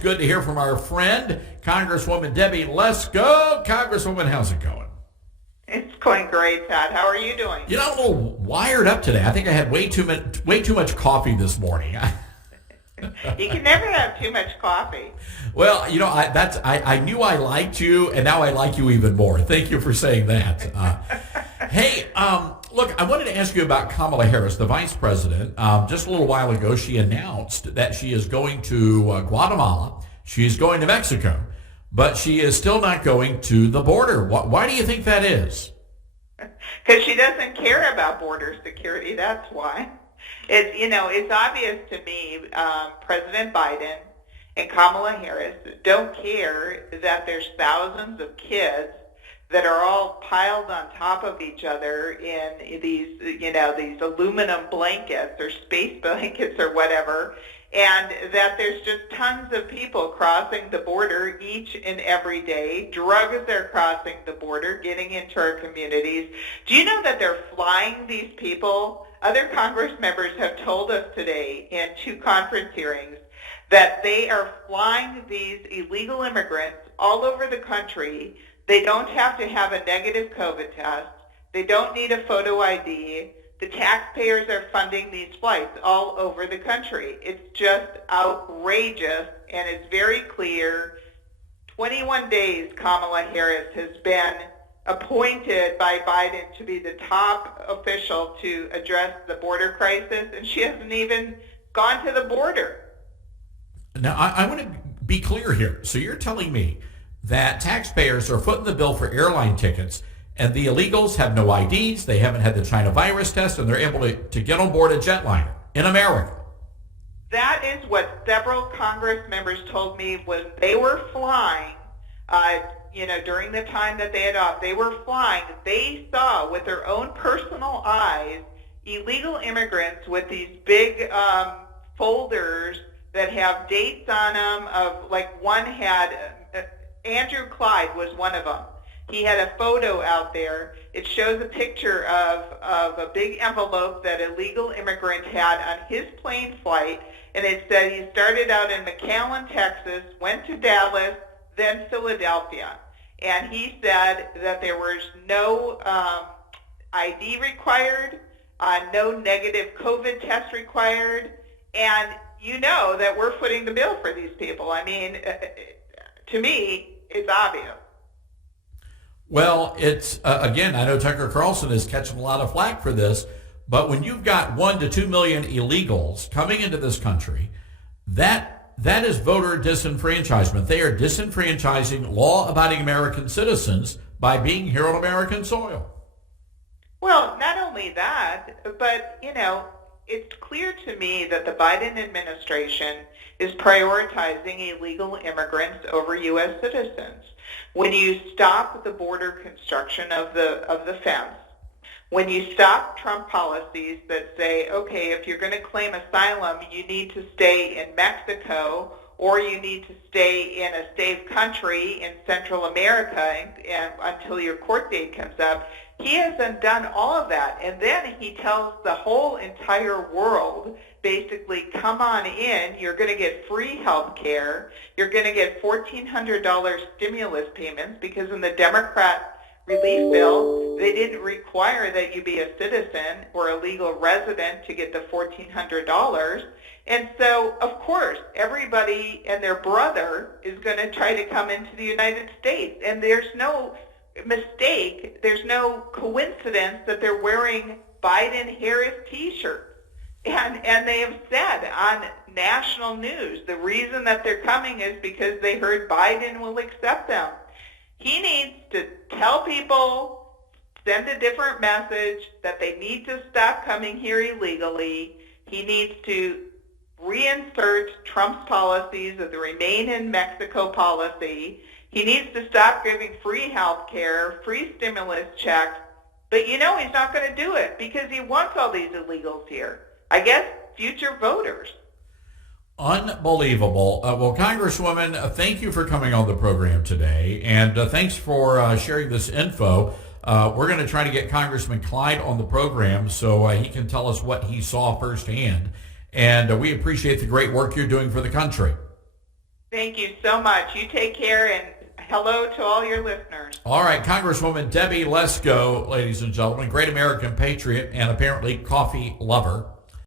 good to hear from our friend, Congresswoman Debbie Lesko. Congresswoman, how's it going? It's going great, Todd. How are you doing? You know, I'm a little wired up today. I think I had way too much coffee this morning. You can never have too much coffee. Well, you know, I knew I liked you, and now I like you even more. Thank you for saying that. Hey, look, I wanted to ask you about Kamala Harris, the vice president. Just a little while ago, she announced that she is going to Guatemala. She's going to Mexico, but she is still not going to the border. Why do you think that is? Because she doesn't care about border security. That's why. It's obvious to me, President Biden and Kamala Harris don't care that there's thousands of kids that are all piled on top of each other in these aluminum blankets or space blankets or whatever, and that there's just tons of people crossing the border each and every day. Drugs are crossing the border, getting into our communities. Do you know that they're flying these people? Other Congress members have told us today in 2 conference hearings that they are flying these illegal immigrants all over the country. They don't have to have a negative COVID test. They don't need a photo ID. The taxpayers are funding these flights all over the country. It's just outrageous, and it's very clear. 21 days Kamala Harris has been appointed by Biden to be the top official to address the border crisis, and she hasn't even gone to the border. Now, I want to be clear here. So you're telling me that taxpayers are footing the bill for airline tickets, and the illegals have no IDs, they haven't had the China virus test, and they're able to get on board a jetliner in America. That is what several Congress members told me when they were flying, during the time that they had off. They were flying. They saw with their own personal eyes illegal immigrants with these big folders that have dates on them of, like, one had, Andrew Clyde was one of them. He had a photo out there. It shows a picture of a big envelope that a legal immigrant had on his plane flight, and it said he started out in McAllen, Texas, went to Dallas, then Philadelphia. And he said that there was no ID required, no negative COVID test required, and you know that we're footing the bill for these people. I mean, to me, it's obvious. Well, it's, again, I know Tucker Carlson is catching a lot of flack for this, but when you've got 1 to 2 million illegals coming into this country, that is voter disenfranchisement. They are disenfranchising law-abiding American citizens by being here on American soil. Well, not only that, but, it's clear to me that the Biden administration is prioritizing illegal immigrants over U.S. citizens. When you stop the border construction of the fence, when you stop Trump policies that say, okay, if you're going to claim asylum, you need to stay in Mexico or you need to stay in a safe country in Central America and until your court date comes up, he hasn't done all of that. And then he tells the whole entire world, basically, come on in, you're going to get free health care, you're going to get $1,400 stimulus payments, because in the Democrat relief bill, they didn't require that you be a citizen or a legal resident to get the $1,400. And so, of course, everybody and their brother is going to try to come into the United States. And there's no mistake, there's no coincidence that they're wearing Biden-Harris T-shirts. And they have said on national news the reason that they're coming is because they heard Biden will accept them. He needs to tell people, send a different message that they need to stop coming here illegally. He needs to reinsert Trump's policies of the Remain in Mexico policy. He needs to stop giving free health care, free stimulus checks. But he's not going to do it because he wants all these illegals here. I guess future voters. Unbelievable. Well, Congresswoman, thank you for coming on the program today, and thanks for sharing this info. We're going to try to get Congressman Clyde on the program so he can tell us what he saw firsthand, and we appreciate the great work you're doing for the country. Thank you so much. You take care, and hello to all your listeners. All right, Congresswoman Debbie Lesko, ladies and gentlemen, great American patriot and apparently coffee lover.